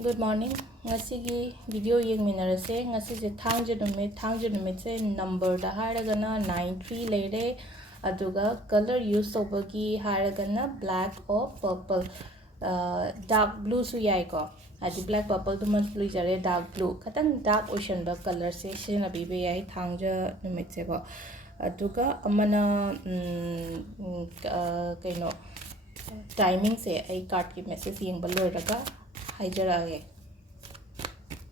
Good morning. Ngasigi video yeng minarase ngasi je thangje numit se number da haragana 93 leire aduga color use sobagi haragana black or purple dark blue su yai ko adi black purple to much blue jare dark blue katang dark ocean ba color se shin abi be yai thangje numit se ko aduga amana kaino timing se ai card ki message yeng ba loiraga haijara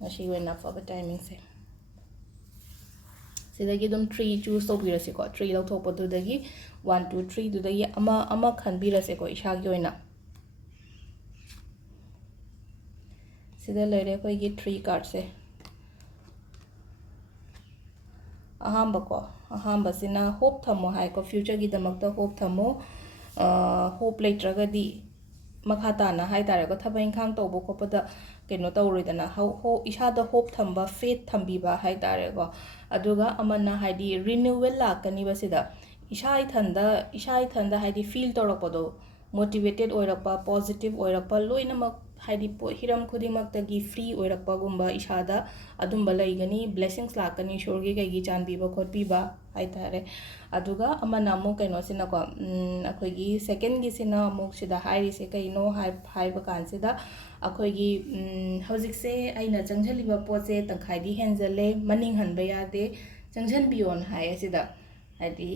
she went up for the timing say. So they give them 3 choose to be a seco, 3 out of the dagi, 1, 2, 3 to the ama can be a seco, ishagoina. See the lady I get 3 cards say. A hamba sina hope thamo haiko future gidamakta hope thamo hope later gadi makhatana haitarago thabain khang tobo kopada keno tawridana ho ishada hope thamba faith thambiba haitarego aduga amana haidi renewal lakani basida ishai thanda haidi feel toropodo motivated oirapa positive oirapa loinamak haidi hiram khudimak tagi free oirapa gumba ishada adumba laigani blessings lakani shorgi kaigi chanbiba khotbiba haitare aduga amana mo kaino sina ko akhoigi second gi sina mo sida hairi se kaino haiba kan sida akhoigi hojik se aina changjaliba poche tangkhaidi henjale maning hanba yade changjan bion hai sida haidi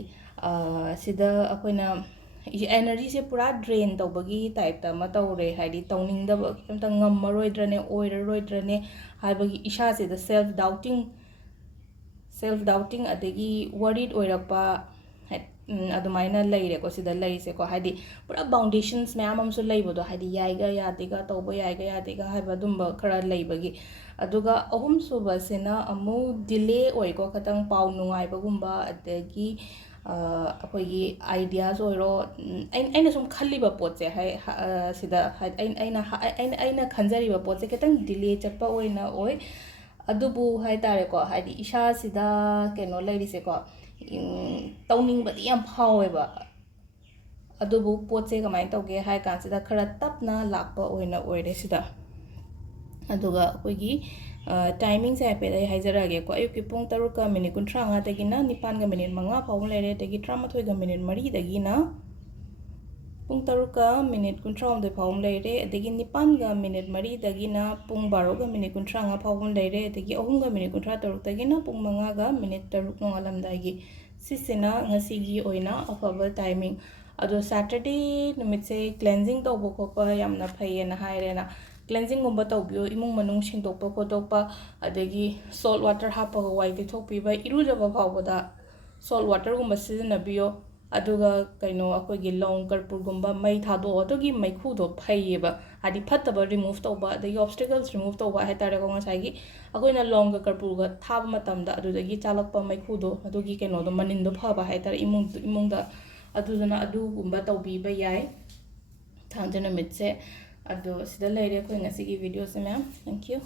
sida akoina energy se pura drain tawbagi type ta ma tawre haidi tawning da amta ngammaroidrane oiraroidrane haibagi isha se the self doubting adagi worried oirapa adumaina laire ko sida laise ko haidi pura foundations mayam amsu laibodo haidi yaiga yadiga tawba yaiga yadiga haiba dumba khara laibagi aduga ahum suba sina amu delay oi ko khatang pau nungai bagumba adagi akoigi ideas oiro aina sum khalliba potse hai sida aina khanjariba potse ketang delay chappa oina oi adubu hai tare ko haidi isha sida keno lairise ko tawning badi yam phaweba adubu potse kamai tawge hai kan sida khara tapna lakpa oina oire sida aduga koigi timing se pe dai haijarage ko ayuki pung 3 minute 35 tagina 9 minute 5 phawung lere tagi 13 minute 3 dagina pung 3 minute 30 phawung lere adagi 9 minute 3 dagina pung 12 minute 35 phawung lere adagi 3 minute 33 dagina pung 5 minute 3 nongalamdagi sisina ngasigi oina afaba timing ado Saturday numitse cleansing tawbo kopa yamna phayena hairena cleansing gumba tawbiyo imung manung singdokpa khotokpa adagi salt water hapaga wai thokpiba irujaba phawbada salt water gumba sizinabiyo aduga kaino akoigi long karpur gumba mai thado adogi maikhu do phayeba adi phattaba remove tawba adagi obstacles remove tawba haitare ko ngasagi akoina long karpur ga thaba matamda adudagi chalakpa maikhu do adogi kaino do manin do phaba haitare imungda aduduna adu gumba tawbiba yai thangjana mitse ado sida laire ko ngasigi video se ma'am thank you